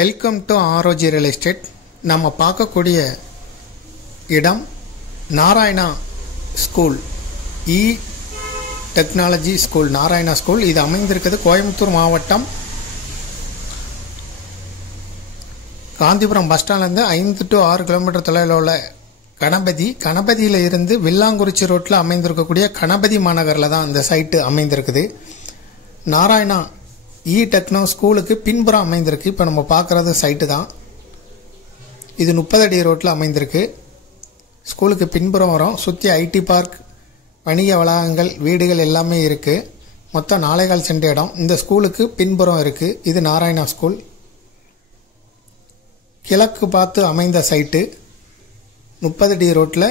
Welcome to ஆரோஜி real estate. நம்ம பார்க்கக்கூடிய இடம் நாராயணா ஸ்கூல், இ டெக்னாலஜி ஸ்கூல், நாராயணா ஸ்கூல். இது அமைந்திருக்கிறது கோயம்புத்தூர் மாவட்டம் காந்திபுரம் பஸ் ஸ்டாண்ட்லேருந்து 5 to 6 கிலோமீட்டர் தொலைவில் உள்ள கணபதியில் இருந்து வில்லாங்குறிச்சி ரோட்டில் அமைந்திருக்கக்கூடிய கணபதி மாநகரில் தான் இந்த சைட்டு அமைந்திருக்குது. நாராயணா இ டெக்னோ ஸ்கூலுக்கு பின்புறம் அமைந்திருக்கு. இப்போ நம்ம பார்க்குறது சைட்டு தான். இது 30 அடி ரோட்டில் அமைந்திருக்கு. ஸ்கூலுக்கு பின்புறம் வரும். சுற்றி ஐடி பார்க், வணிக வளாகங்கள், வீடுகள் எல்லாமே இருக்குது. மொத்தம் 4.25 சென்ட் இடம் இந்த ஸ்கூலுக்கு பின்புறம் இருக்குது. இது நாராயணா ஸ்கூல். கிழக்கு பார்த்து அமைந்த சைட்டு 30 அடி ரோட்டில்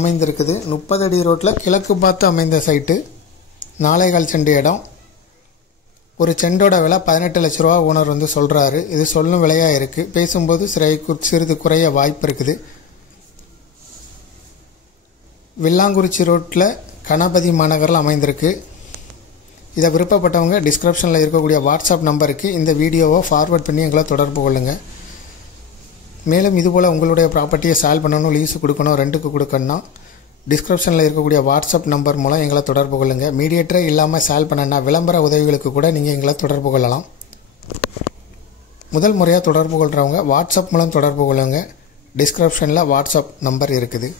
அமைந்திருக்குது. 30 அடி ரோட்டில் கிழக்கு பார்த்து அமைந்த சைட்டு, 4.25 சென்ட் இடம். ஒரு செண்டோட விலை 18 லட்ச ரூபா ஓனர் சொல்கிறாரு. இது சொல்லும் விலையாக இருக்குது. பேசும்போது சிறிது குறைய வாய்ப்பு இருக்குது. வில்லாங்குறிச்சி ரோட்டில் கணபதி மாநகரில் அமைந்திருக்கு. இதை விருப்பப்பட்டவங்க டிஸ்கிரிப்ஷனில் இருக்கக்கூடிய வாட்ஸ்அப் நம்பருக்கு இந்த வீடியோவை ஃபார்வர்ட் பண்ணி எங்களை தொடர்பு கொள்ளுங்கள். மேலும் இதுபோல் உங்களுடைய ப்ராப்பர்ட்டியை சேல் பண்ணணும், லீஸு கொடுக்கணும், ரெண்டுக்கு கொடுக்கணும்னா டிஸ்கிரிப்ஷனில் இருக்கக்கூடிய வாட்ஸ்அப் நம்பர் மூலம் எங்களை தொடர்பு கொள்ளுங்கள். மீடியேட்டரே இல்லாமல் சேல் பண்ணனா விளம்பர உதவிகளுக்கு கூட நீங்கள் எங்களை தொடர்பு கொள்ளலாம். முதல் முறையாக தொடர்பு கொள்கிறவங்க வாட்ஸ்அப் மூலம் தொடர்பு கொள்ளுங்க. டிஸ்கிரிப்ஷனில் வாட்ஸ்அப் நம்பர் இருக்குது.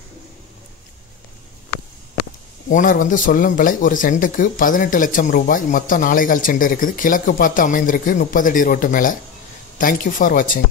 ஓனர் சொல்லும் விலை ஒரு சென்ட்டுக்கு 18 லட்சம் ரூபாய். மொத்தம் 4.25 சென்ட் இருக்குது. கிழக்கு பார்த்து அமைந்திருக்கு, 30 அடி ரோட்டு மேலே. தேங்க்யூ ஃபார் வாட்சிங்.